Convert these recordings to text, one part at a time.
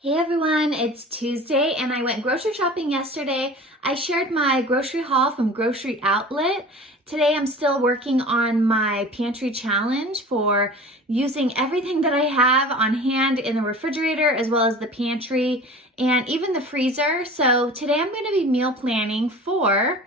Hey everyone, it's Tuesday and I went grocery shopping yesterday. I shared my grocery haul from Grocery Outlet. Today I'm still working on my pantry challenge for using everything that I have on hand in the refrigerator as well as the pantry and even the freezer. So today I'm going to be meal planning for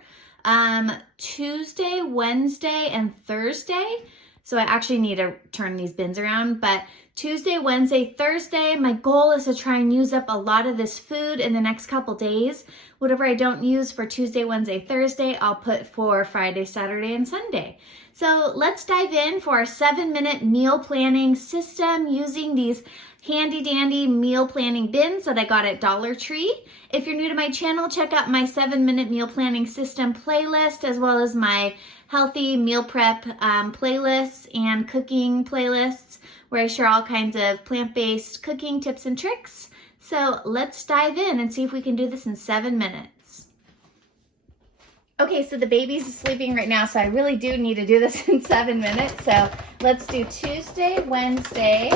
Tuesday, Wednesday, and Thursday. So I actually need to turn these bins around, but Tuesday, Wednesday, Thursday, my goal is to try and use up a lot of this food in the next couple days. Whatever I don't use for Tuesday, Wednesday, Thursday, I'll put for Friday, Saturday, and Sunday. So let's dive in for our 7-minute meal planning system using these handy dandy meal planning bins that I got at Dollar Tree. If you're new to my channel, check out my 7-minute meal planning system playlist as well as my healthy meal prep playlists and cooking playlists where I share all kinds of plant-based cooking tips and tricks. So let's dive in and see if we can do this in 7 minutes. Okay, so the baby's sleeping right now, so I really do need to do this in 7 minutes. So let's do Tuesday, Wednesday,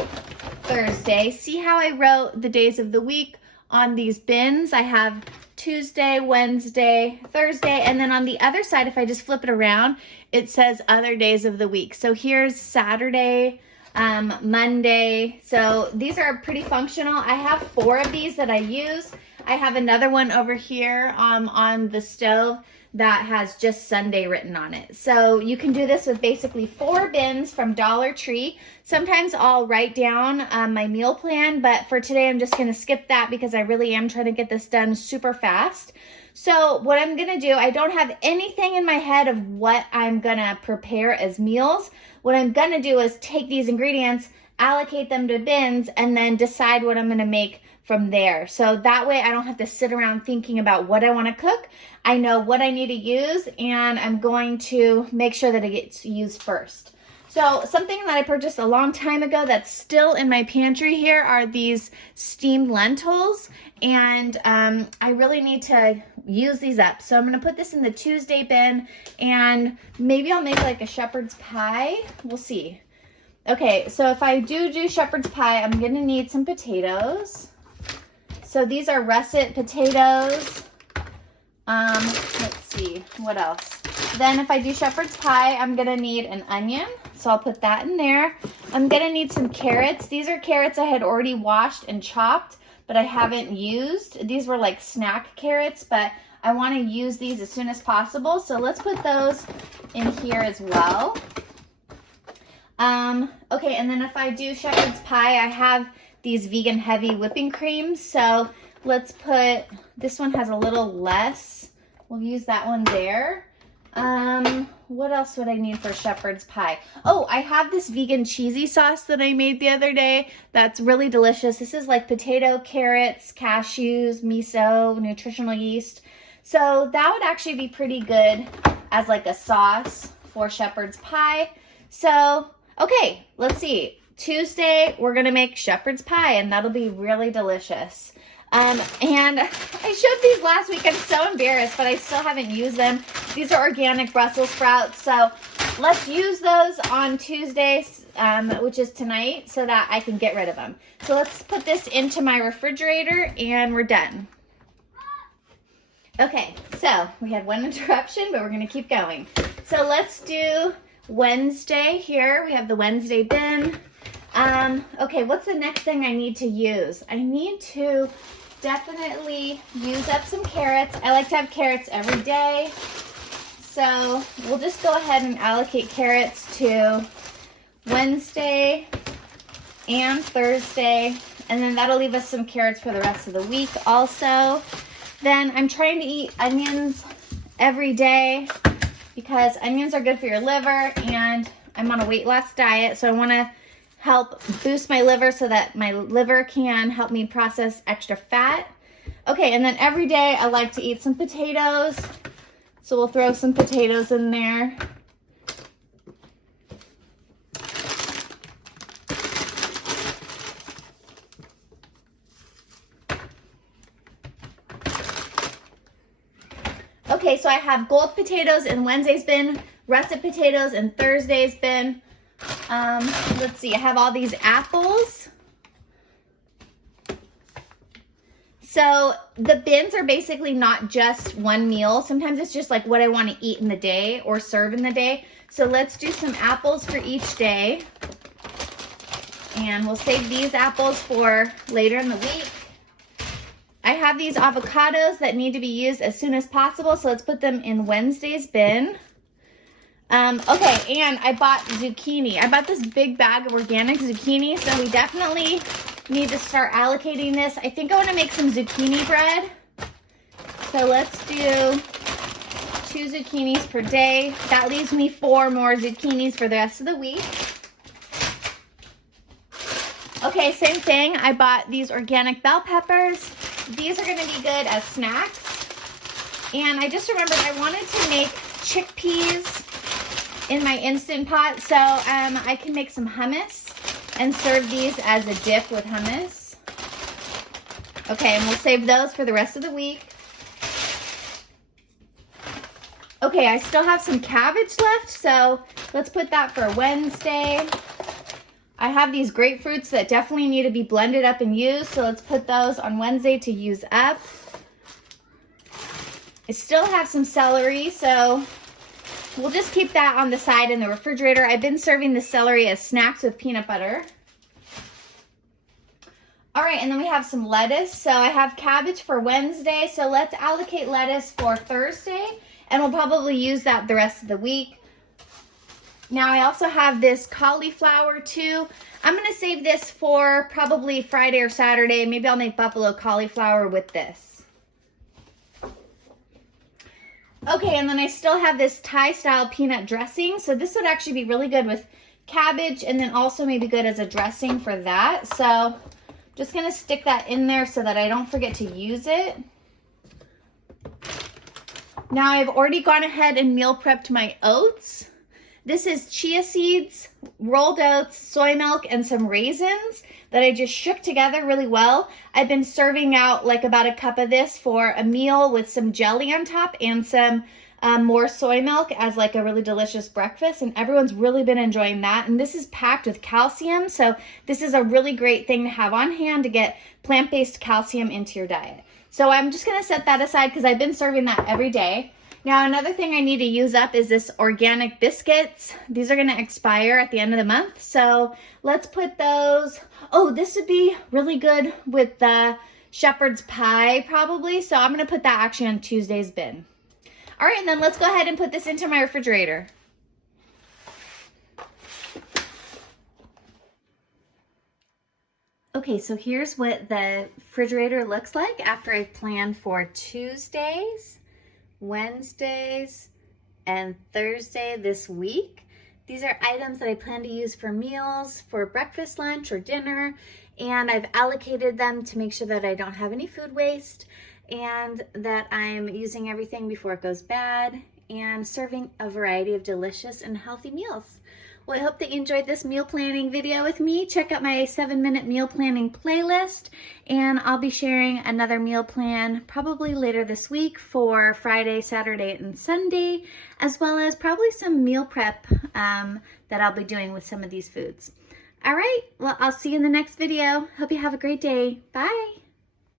Thursday. See how I wrote the days of the week on these bins? I have Tuesday, Wednesday, Thursday, and then on the other side, if I just flip it around, it says other days of the week. So here's Saturday, Monday. So these are pretty functional. I have 4 of these that I use. I have another one over here on the stove that has just Sunday written on it. So you can do this with basically 4 bins from Dollar Tree. Sometimes I'll write down my meal plan, but for today I'm just going to skip that because I really am trying to get this done super fast. So what I'm going to do, I don't have anything in my head of what I'm going to prepare as meals. What I'm going to do is take these ingredients, allocate them to bins, and then decide what I'm going to make from there. So that way I don't have to sit around thinking about what I want to cook. I know what I need to use, and I'm going to make sure that it gets used first. So something that I purchased a long time ago that's still in my pantry here are these steamed lentils, and I really need to use these up. So I'm going to put this in the Tuesday bin, and maybe I'll make like a shepherd's pie. We'll see. Okay, so if I do shepherd's pie, I'm going to need some potatoes. So these are russet potatoes. Let's see, what else? Then if I do shepherd's pie, I'm gonna need an onion. So I'll put that in there. I'm gonna need some carrots. These are carrots I had already washed and chopped, but I haven't used. These were like snack carrots, but I wanna use these as soon as possible. So let's put those in here as well. Okay, and then if I do shepherd's pie, I have these vegan heavy whipping creams. So let's put, this one has a little less. We'll use that one there. What else would I need for shepherd's pie? Oh, I have this vegan cheesy sauce that I made the other day. That's really delicious. This is like potato, carrots, cashews, miso, nutritional yeast. So that would actually be pretty good as like a sauce for shepherd's pie. So, okay, let's see. Tuesday, we're gonna make shepherd's pie, and that'll be really delicious. And I showed these last week. I'm so embarrassed, but I still haven't used them. These are organic Brussels sprouts, so let's use those on Tuesday, which is tonight, so that I can get rid of them. So let's put this into my refrigerator, and we're done. Okay, so we had one interruption, but we're gonna keep going. So let's do Wednesday here. We have the Wednesday bin. Okay, what's the next thing I need to use? I need to definitely use up some carrots. I like to have carrots every day. So we'll just go ahead and allocate carrots to Wednesday and Thursday. And then that'll leave us some carrots for the rest of the week also. Then I'm trying to eat onions every day because onions are good for your liver, and I'm on a weight loss diet, so I want to help boost my liver so that my liver can help me process extra fat. Okay, and then every day I like to eat some potatoes, so we'll throw some potatoes in there. Okay, so I have gold potatoes in Wednesday's bin, russet potatoes in Thursday's bin. Let's see, I have all these apples. So the bins are basically not just one meal. Sometimes it's just like what I want to eat in the day or serve in the day. So let's do some apples for each day. And we'll save these apples for later in the week. I have these avocados that need to be used as soon as possible, so let's put them in Wednesday's bin. Okay, and I bought zucchini. I bought this big bag of organic zucchini, so we definitely need to start allocating this. I think I want to make some zucchini bread. So let's do 2 zucchinis per day. That leaves me 4 more zucchinis for the rest of the week. Okay, same thing. I bought these organic bell peppers. These are going to be good as snacks. And I just remembered I wanted to make chickpeas in my Instant Pot, so I can make some hummus and serve these as a dip with hummus. Okay, and we'll save those for the rest of the week. Okay, I still have some cabbage left, so let's put that for Wednesday. I have these grapefruits that definitely need to be blended up and used, so let's put those on Wednesday to use up. I still have some celery, so we'll just keep that on the side in the refrigerator. I've been serving the celery as snacks with peanut butter. All right, and then we have some lettuce. So I have cabbage for Wednesday, so let's allocate lettuce for Thursday, and we'll probably use that the rest of the week. Now I also have this cauliflower too. I'm going to save this for probably Friday or Saturday. Maybe I'll make buffalo cauliflower with this. Okay, and then I still have this Thai style peanut dressing. So this would actually be really good with cabbage and then also maybe good as a dressing for that. So I'm just going to stick that in there so that I don't forget to use it. Now I've already gone ahead and meal prepped my oats. This is chia seeds, rolled oats, soy milk, and some raisins that I just shook together really well. I've been serving out like about a cup of this for a meal with some jelly on top and some more soy milk as like a really delicious breakfast, and everyone's really been enjoying that. And this is packed with calcium, so this is a really great thing to have on hand to get plant-based calcium into your diet. So I'm just gonna set that aside because I've been serving that every day. Now, another thing I need to use up is this organic biscuits. These are going to expire at the end of the month, so let's put those. Oh, this would be really good with the shepherd's pie probably, so I'm going to put that actually on Tuesday's bin. All right, and then let's go ahead and put this into my refrigerator. Okay, so here's what the refrigerator looks like after I've planned for Tuesdays, Wednesdays, and Thursday this week. These are items that I plan to use for meals, for breakfast, lunch, or dinner, and I've allocated them to make sure that I don't have any food waste and that I'm using everything before it goes bad and serving a variety of delicious and healthy meals. Well, I hope that you enjoyed this meal planning video with me. Check out my 7-minute meal planning playlist, and I'll be sharing another meal plan probably later this week for Friday, Saturday, and Sunday, as well as probably some meal prep that I'll be doing with some of these foods. All right, well, I'll see you in the next video. Hope you have a great day. Bye.